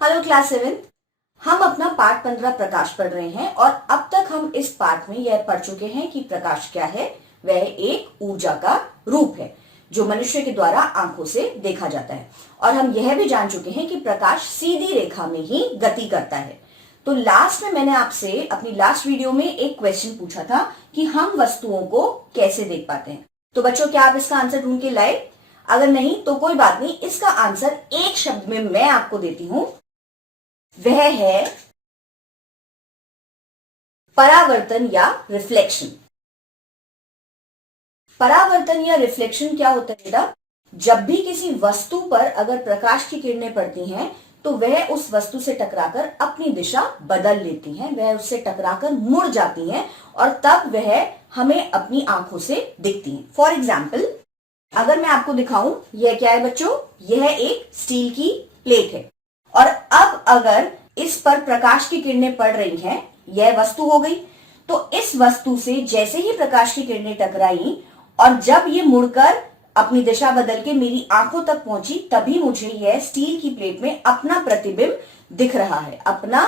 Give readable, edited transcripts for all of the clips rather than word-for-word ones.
Hello class 7। हम अपना पाठ 15 प्रकाश पढ़ रहे हैं और अब तक हम इस पाठ में यह पढ़ चुके हैं कि प्रकाश क्या है। वह एक ऊर्जा का रूप है जो मनुष्य के द्वारा आंखों से देखा जाता है। और हम यह भी जान चुके हैं कि प्रकाश सीधी रेखा में ही गति करता है। तो लास्ट में मैंने आपसे अपनी लास्ट वीडियो में एक क्वेश्चन पूछा था कि हम वस्तुओं को कैसे देख पाते हैं। तो बच्चों, क्या आप इसका आंसर ढूंढ के लाए? अगर नहीं तो कोई बात नहीं, इसका आंसर एक शब्द में मैं आपको देती हूं। वह है परावर्तन या रिफ्लेक्शन। परावर्तन या रिफ्लेक्शन क्या होता है बेटा? जब भी किसी वस्तु पर अगर प्रकाश की किरणें पड़ती हैं तो वह उस वस्तु से टकराकर अपनी दिशा बदल लेती हैं, वह उससे टकराकर मुड़ जाती हैं और तब वह हमें अपनी आंखों से दिखती हैं। फॉर एग्जाम्पल, अगर मैं आपको दिखाऊं, यह क्या है बच्चों? यह एक स्टील की प्लेट है और अब अगर इस पर प्रकाश की किरणें पड़ रही हैं, यह वस्तु हो गई। तो इस वस्तु से जैसे ही प्रकाश की किरणें टकराई और जब ये मुड़कर अपनी दिशा बदल के मेरी आंखों तक पहुंची, तभी मुझे यह स्टील की प्लेट में अपना प्रतिबिंब दिख रहा है, अपना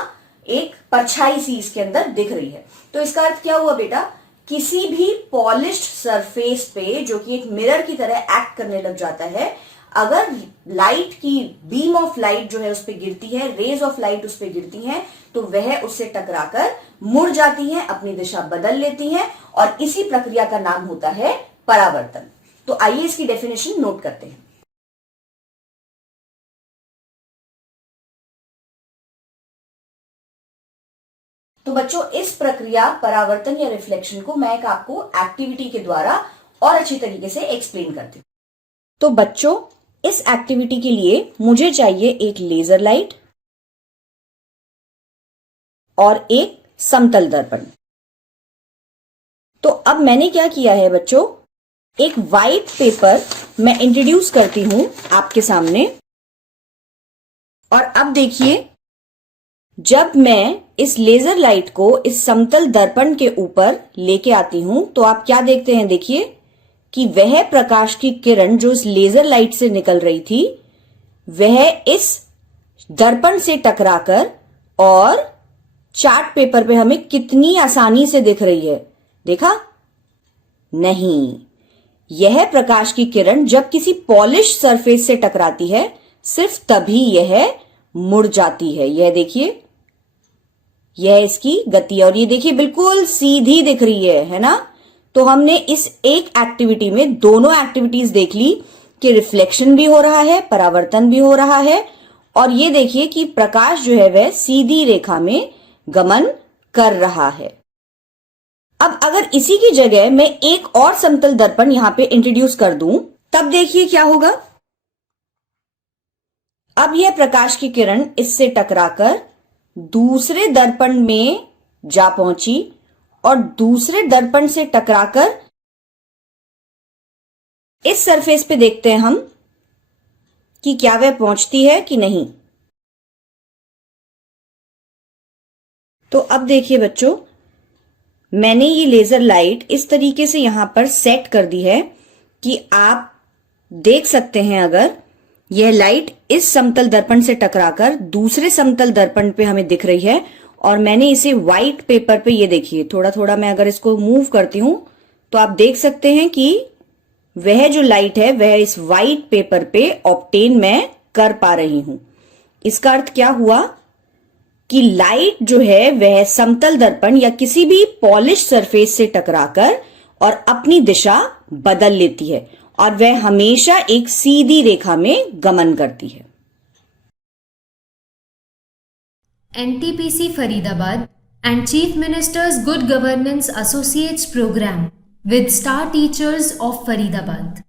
एक परछाई सी इसके अंदर दिख रही है। तो इसका अर्थ क्या हुआ बेटा? किसी भी पॉलिश्ड सरफेस पे जो कि एक मिरर की तरह एक्ट करने लग जाता है, अगर लाइट की बीम ऑफ लाइट जो है उस पर गिरती है, रेज ऑफ लाइट उस पर गिरती हैं, तो वह उससे टकराकर मुड़ जाती हैं, अपनी दिशा बदल लेती हैं और इसी प्रक्रिया का नाम होता है परावर्तन। तो आइए इसकी डेफिनेशन नोट करते हैं। तो बच्चों, इस प्रक्रिया परावर्तन या रिफ्लेक्शन को मैं एक आपको एक्टिविटी के द्वारा और अच्छी तरीके से एक्सप्लेन करती हूं। तो बच्चों, इस एक्टिविटी के लिए मुझे चाहिए एक लेजर लाइट और एक समतल दर्पण। तो अब मैंने क्या किया है बच्चों, एक वाइट पेपर मैं इंट्रोड्यूस करती हूं आपके सामने। और अब देखिए, जब मैं इस लेजर लाइट को इस समतल दर्पण के ऊपर लेके आती हूं तो आप क्या देखते हैं? देखिए कि वह प्रकाश की किरण जो इस लेजर लाइट से निकल रही थी, वह इस दर्पण से टकराकर और चार्ट पेपर पे हमें कितनी आसानी से दिख रही है। देखा? नहीं, यह प्रकाश की किरण जब किसी पॉलिश सरफेस से टकराती है, सिर्फ तभी यह मुड़ जाती है। यह देखिए, यह इसकी गति, और ये देखिए बिल्कुल सीधी दिख रही है ना? तो हमने इस एक एक्टिविटी में दोनों एक्टिविटीज देख ली कि रिफ्लेक्शन भी हो रहा है, परावर्तन भी हो रहा है, और ये देखिए कि प्रकाश जो है वह सीधी रेखा में गमन कर रहा है। अब अगर इसी की जगह मैं एक और समतल दर्पण यहां पे इंट्रोड्यूस कर दूं, तब देखिए क्या होगा। अब यह प्रकाश की किरण इससे टकराकर दूसरे दर्पण में जा पहुंची और दूसरे दर्पण से टकराकर इस सरफेस पे देखते हैं हम कि क्या वह पहुंचती है कि नहीं। तो अब देखिए बच्चों, मैंने ये लेजर लाइट इस तरीके से यहां पर सेट कर दी है कि आप देख सकते हैं, अगर यह लाइट इस समतल दर्पण से टकराकर दूसरे समतल दर्पण पे हमें दिख रही है और मैंने इसे व्हाइट पेपर पे, ये देखिए थोड़ा थोड़ा मैं अगर इसको मूव करती हूं तो आप देख सकते हैं कि वह जो लाइट है वह इस व्हाइट पेपर पे ऑब्टेन मैं कर पा रही हूं। इसका अर्थ क्या हुआ कि लाइट जो है वह समतल दर्पण या किसी भी पॉलिश सरफेस से टकराकर और अपनी दिशा बदल लेती है और वह हमेशा एक सीधी रेखा में गमन करती है। NTPC Faridabad and Chief Minister's Good Governance Associates Program with Star Teachers of Faridabad.